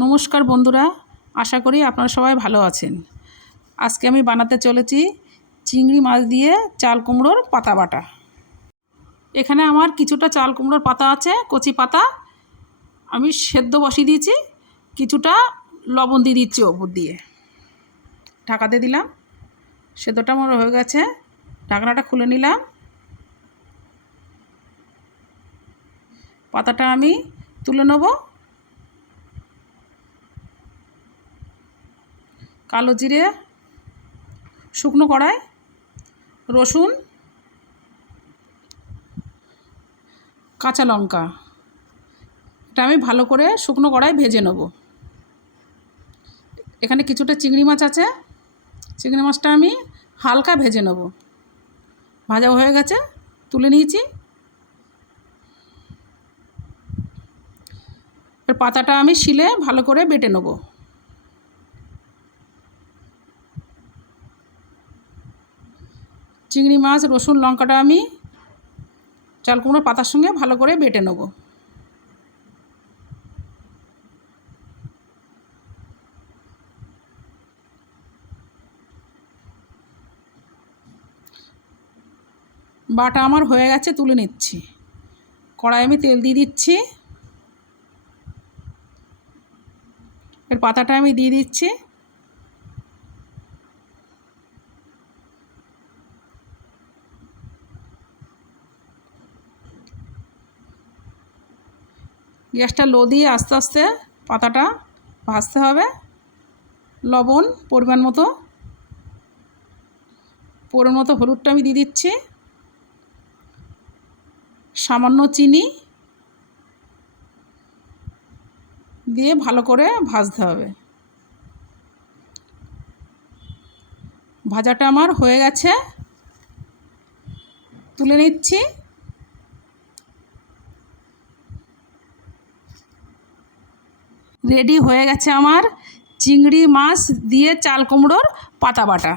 নমস্কার বন্ধুরা, আশা করি আপনারা সবাই ভালো আছেন। আজকে আমি বানাতে চলেছি চিংড়ি মাছ দিয়ে চাল কুমড়োর পাতা বাটা। এখানে আমার কিছুটা চাল কুমড়োর পাতা আছে, কচি পাতা আমি সেদ্ধ বসিয়ে দিয়েছি। কিছুটা লবণ দিয়ে দিচ্ছি ওপর দিয়ে, ঢাকাতে দিলাম। সেদ্ধটা আমার হয়ে গেছে, ঢাকনাটা খুলে নিলাম। পাতাটা আমি তুলে নেব। কালো জিরে, শুকনো কড়াই, রসুন, কাঁচা লঙ্কা, এটা আমি ভালো করে শুকনো কড়াই ভেজে নেব। এখানে কিছুটা চিংড়ি মাছ আছে, চিংড়ি মাছটা আমি হালকা ভেজে নেব। ভাজা হয়ে গেছে, তুলে নিয়েছি। এর পাতাটা আমি শিলে ভালো করে বেটে নেব। চিংড়ি মাছ, রসুন, লঙ্কাটা আমি চাল কুমড়োর পাতার সঙ্গে ভালো করে বেটে নেব। বাটা আমার হয়ে গেছে, তুলে নিচ্ছি। কড়াই আমি তেল দিয়ে দিচ্ছি। এর পাতাটা আমি দিয়ে দিচ্ছি। গ্যাসটা লো দিয়ে আস্তে আস্তে পাতাটা ভাজতে হবে। লবণ পরিমাণ মতো হলুদটা আমি দিয়ে দিচ্ছি। সামান্য চিনি দিয়ে ভালো করে ভাজতে হবে। ভাজাটা আমার হয়ে গেছে, তুলে নিচ্ছি। রেডি হয়ে গেছে আমার চিংড়ি মাছ দিয়ে চাল কুমড়োর পাতা বাটা।